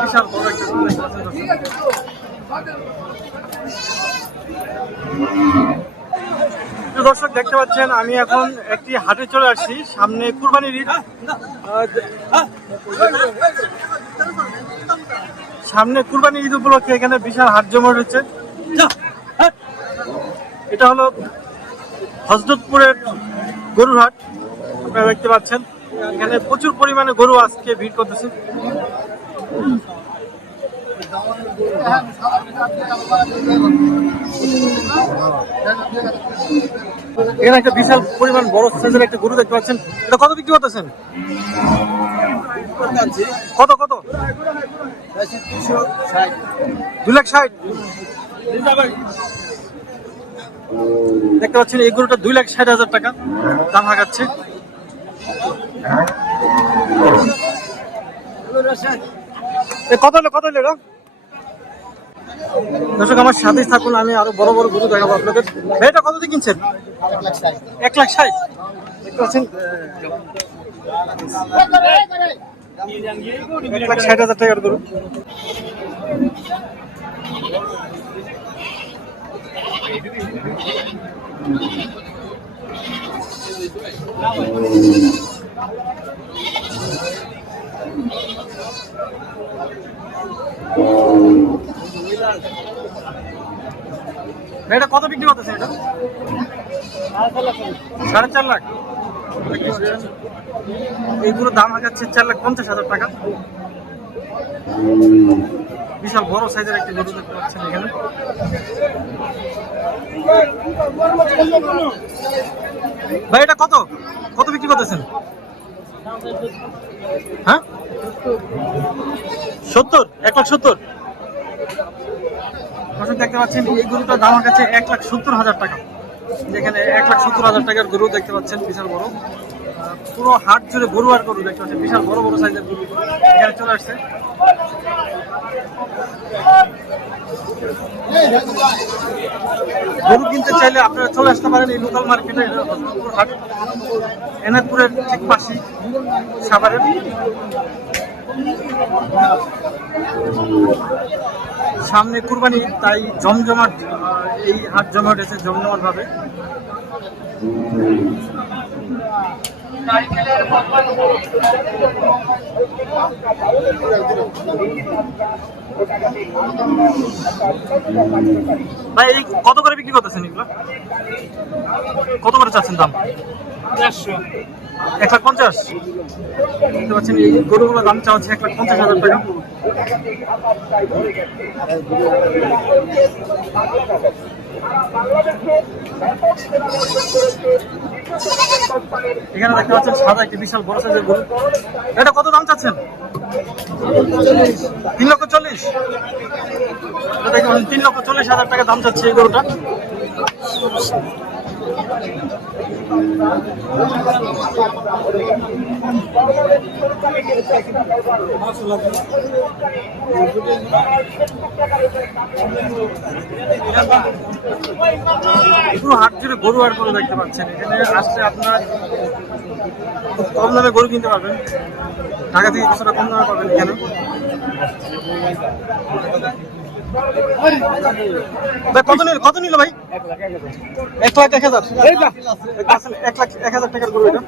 বিশাল বড় একটা গরু দেখতে পাচ্ছেন দর্শক দেখতে পাচ্ছেন আমি এখন একটি হাটে চলে আসছি সামনে কুরবানির ঈদ উপলক্ষে এখানে বিশাল হাট জমা রয়েছে এটা হলো হযরতপুরের গরুর হাট আপনারা দেখতে পাচ্ছেন এখানে প্রচুর পরিমাণে গরু আজকে ভিড় করতেছে এখানে একটা বিশাল পরিমাণ বড় সাইজের একটা গরু দেখতে পাচ্ছেন এটা কত বিক্রি করতেছেন কত 2,60,000 দেখতে পাচ্ছেন এই গরুটা 2,60,000 টাকা দাম হাঁকাচ্ছে কত হলো এটা দর্শক আমার সাথে থাকুন আমি আরো বড় বড় গরু দেখাবো আপনাদের এটা কত দিয়ে কিনছেন 1,60,000 দেখতে পাচ্ছেন 1,60,000 টাকার গরু এটা কত বিক্রি করতেছে এটা 4.5 লাখ এইগুলো দাম আগাচ্ছে 4,50,000 টাকা বিশাল বড় সাইজের একটা গরু দেখতে পাচ্ছেন এখানে ভাই এটা কত বিক্রি করতেছেন হ্যাঁ 70 1,70,000 দেখতে পাচ্ছেন এই গরুটার দাম আছে 1,70,000 টাকা যেখানে 1,70,000 টাকার গরু দেখতে পাচ্ছেন বিশাল বড় পুরো হাট জুড়ে গরু আর গরু দেখতে পাচ্ছেন বিশাল বড় বড় সাইজের গরু এখানে চলে আসছে গরু কিনতে চাইলে আপনারা চলে আসতে পারেন এই লোকাল মার্কেটে হাট এনাদপুরের ঠিক পাশে সাভারের সামনে কুরবানি তাই জমজমাট এই হাট জমা উঠেছে জমজমাট ভাবে ভাই এই কত করে বিক্রি করতেছেন এগুলো কত করে চাচ্ছেন দাম 1,50,000 দেখতে পাচ্ছেন এই গরুগুলোর দাম চাওয়া হচ্ছে 1,50,000 টাকা এখানে দেখতে পাচ্ছেন সাদা একটি বিশাল বড় সাইজের গরু এটা কত দাম চাচ্ছেন 3,40,000 দেখতে পাচ্ছেন 3,40,000 টাকা দাম চাচ্ছে এই গরুটা পুরো হাট জুড়ে গরু আর গরু দেখতে পাচ্ছেন এখানে আসলে আপনার খুব কম দামে গরু কিনতে পারবেন ঢাকা থেকে কিছুটা কম দামে পাবেন এখানে কত নিল ভাই 1,01,000 1,01,000 টাকার গরু এটা